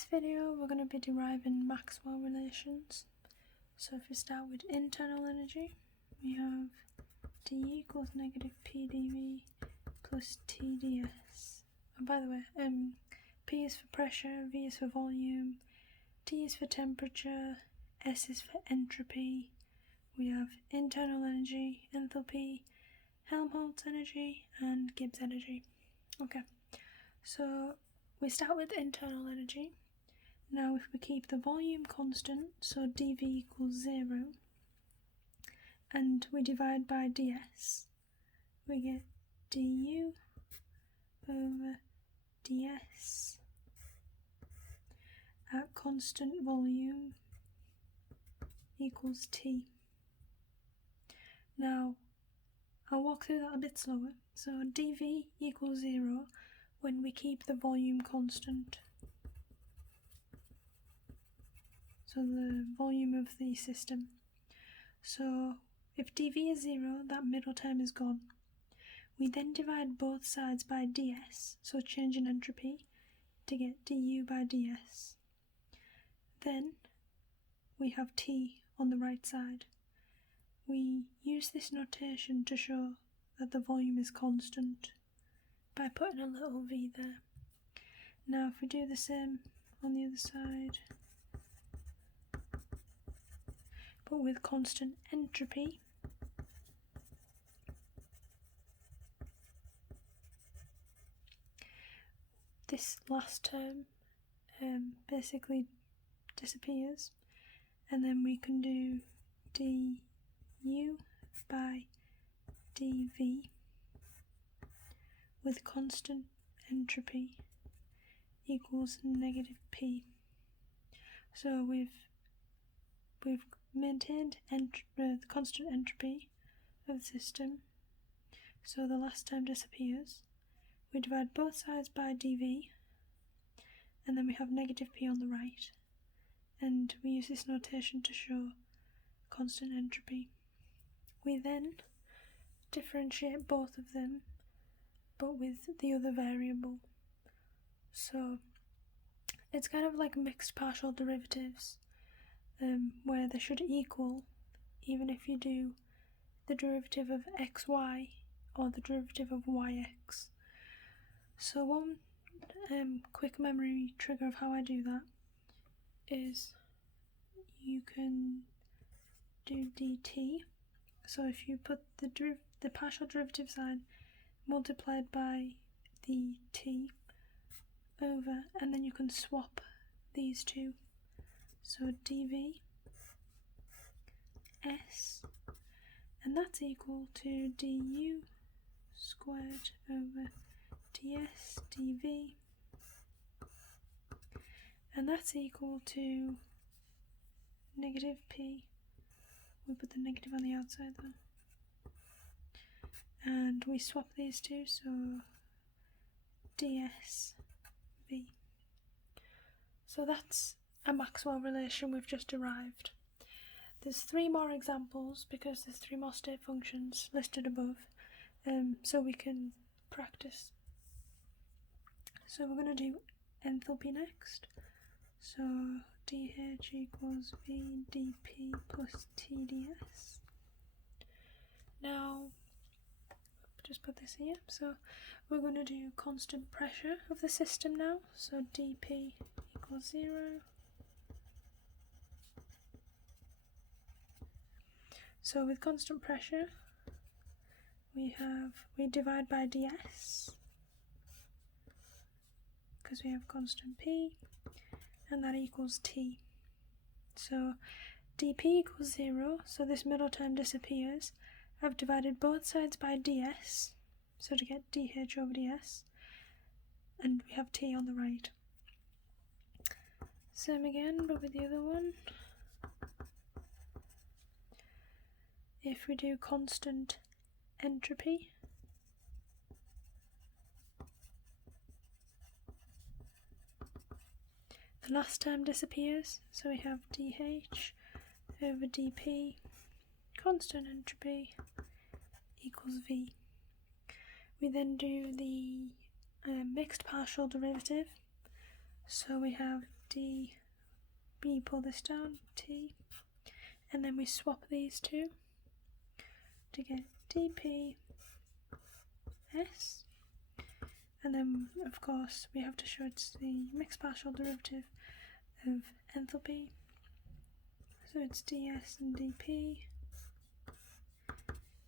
this video we're going to be deriving Maxwell relations. So if we start with internal energy, we have d equals negative p dv plus t ds. And by the way, p is for pressure, v is for volume, t is for temperature, s is for entropy. We have internal energy, enthalpy, Helmholtz energy, and Gibbs energy. Okay, so we start with internal energy. Now if we keep the volume constant, so dv equals 0, and we divide by ds, we get du over ds at constant volume equals t. Now I'll walk through that a bit slower. So dv equals 0 when we keep the volume constant. So the volume of the system. So if dv is 0, that middle term is gone. We then divide both sides by ds, so change in entropy, to get du by ds. Then we have t on the right side. We use this notation to show that the volume is constant by putting a little v there. Now if we do the same on the other side, but with constant entropy, this last term basically disappears, and then we can do du by dv with constant entropy equals negative p. So we've maintained the constant entropy of the system, so the last term disappears. We divide both sides by dv, and then we have negative p on the right, and we use this notation to show constant entropy. We then differentiate both of them, but with the other variable. So it's kind of like mixed partial derivatives, where they should equal even if you do the derivative of xy or the derivative of yx. So one quick memory trigger of how I do that is you can do dt. So if you put the partial derivative sign multiplied by the t over, and then you can swap these two. So dv s, and that's equal to du squared over ds dv, and that's equal to negative p. We put the negative on the outside though, and we swap these two, so ds v. So that's a Maxwell relation we've just derived. There's 3 more examples because there's 3 more state functions listed above, so we can practice. So we're going to do enthalpy next. So dH equals v dp plus tds. Now just put this here. So we're going to do constant pressure of the system now. So dp equals 0. So with constant pressure, we divide by ds because we have constant p, and that equals t. So dp equals 0, so this middle term disappears. I've divided both sides by ds, so to get dh over ds, and we have t on the right. Same again, but with the other one. If we do constant entropy, the last term disappears, so we have dh over dp, constant entropy equals v. We then do the mixed partial derivative, so we have dB, pull this down, T, and then we swap these two to get dP S, and then of course we have to show it's the mixed partial derivative of enthalpy, so it's ds and dP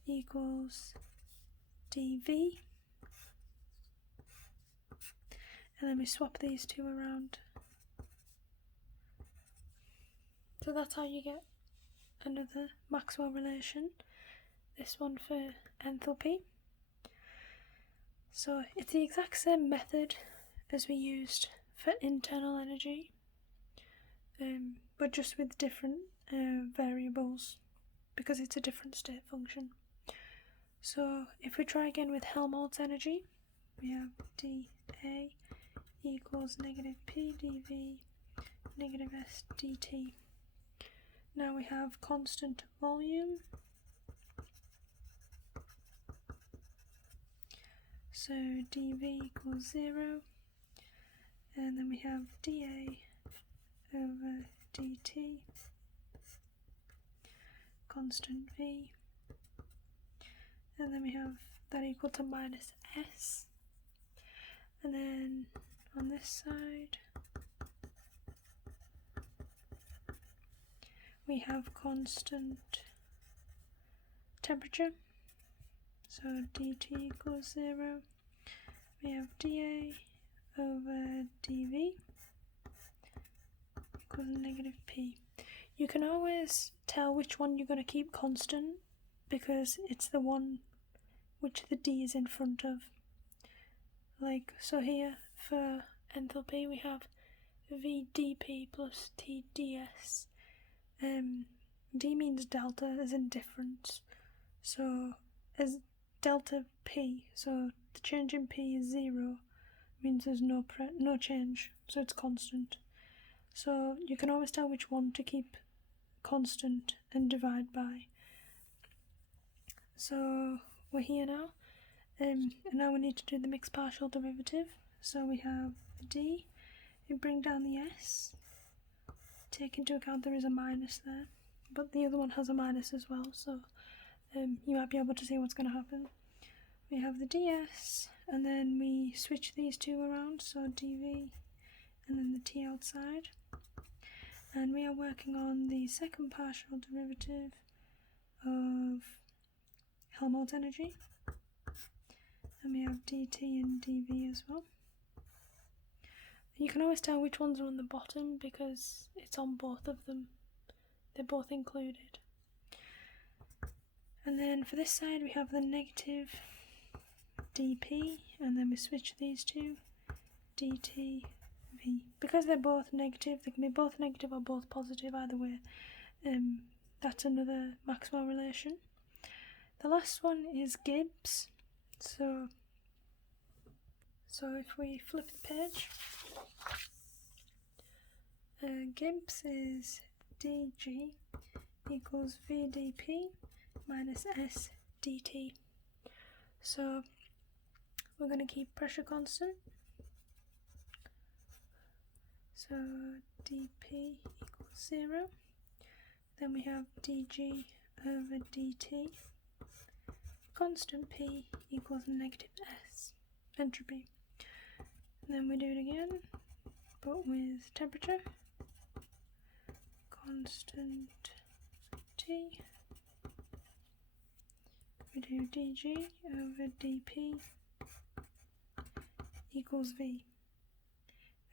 equals dV, and then we swap these two around. So that's how you get another Maxwell relation, this one for enthalpy. So it's the exact same method as we used for internal energy, but just with different variables, because it's a different state function. So if we try again with Helmholtz energy, we have dA equals negative P dV negative S dt. Now we have constant volume, so dV equals 0, and then we have dA over dt, constant V, and then we have that equal to minus S, and then on this side we have constant temperature, so dt equals 0, we have dA over dV equals negative P. You can always tell which one you're going to keep constant because it's the one which the D is in front of. Like, so here for enthalpy we have VdP plus TdS. D means delta, as in difference. So as delta P, so the change in P is 0, means there's no change, so it's constant. So you can always tell which one to keep constant and divide by. So we're here now, and now we need to do the mixed partial derivative. So we have the D, we bring down the S, take into account there is a minus there, but the other one has a minus as well, so you might be able to see what's going to happen. We have the ds, and then we switch these two around, so dv, and then the t outside. And we are working on the second partial derivative of Helmholtz energy, and we have dt and dv as well. You can always tell which ones are on the bottom because it's on both of them. They're both included. And then for this side we have the negative dp, and then we switch these two, dt, v. Because they're both negative, they can be both negative or both positive, either way. That's another Maxwell relation. The last one is Gibbs. So if we flip the page, Gibbs is dg equals vdp minus s dt. So we're going to keep pressure constant. So dp equals 0. Then we have dg over dt. Constant p equals negative s, entropy. And then we do it again, but with temperature. Constant T. We do dg over dp equals v.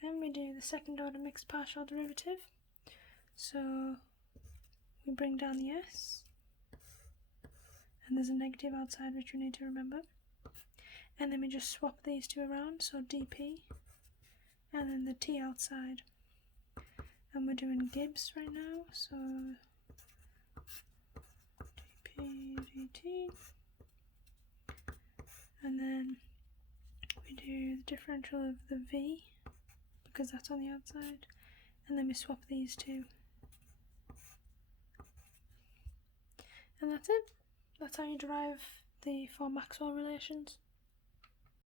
Then we do the second order mixed partial derivative. So we bring down the s, and there's a negative outside which we need to remember. And then we just swap these two around, so dp, and then the t outside. And we're doing Gibbs right now, so dp dt, and then we do the differential of the v, because that's on the outside, and then we swap these two. And that's it. That's how you derive the four Maxwell relations.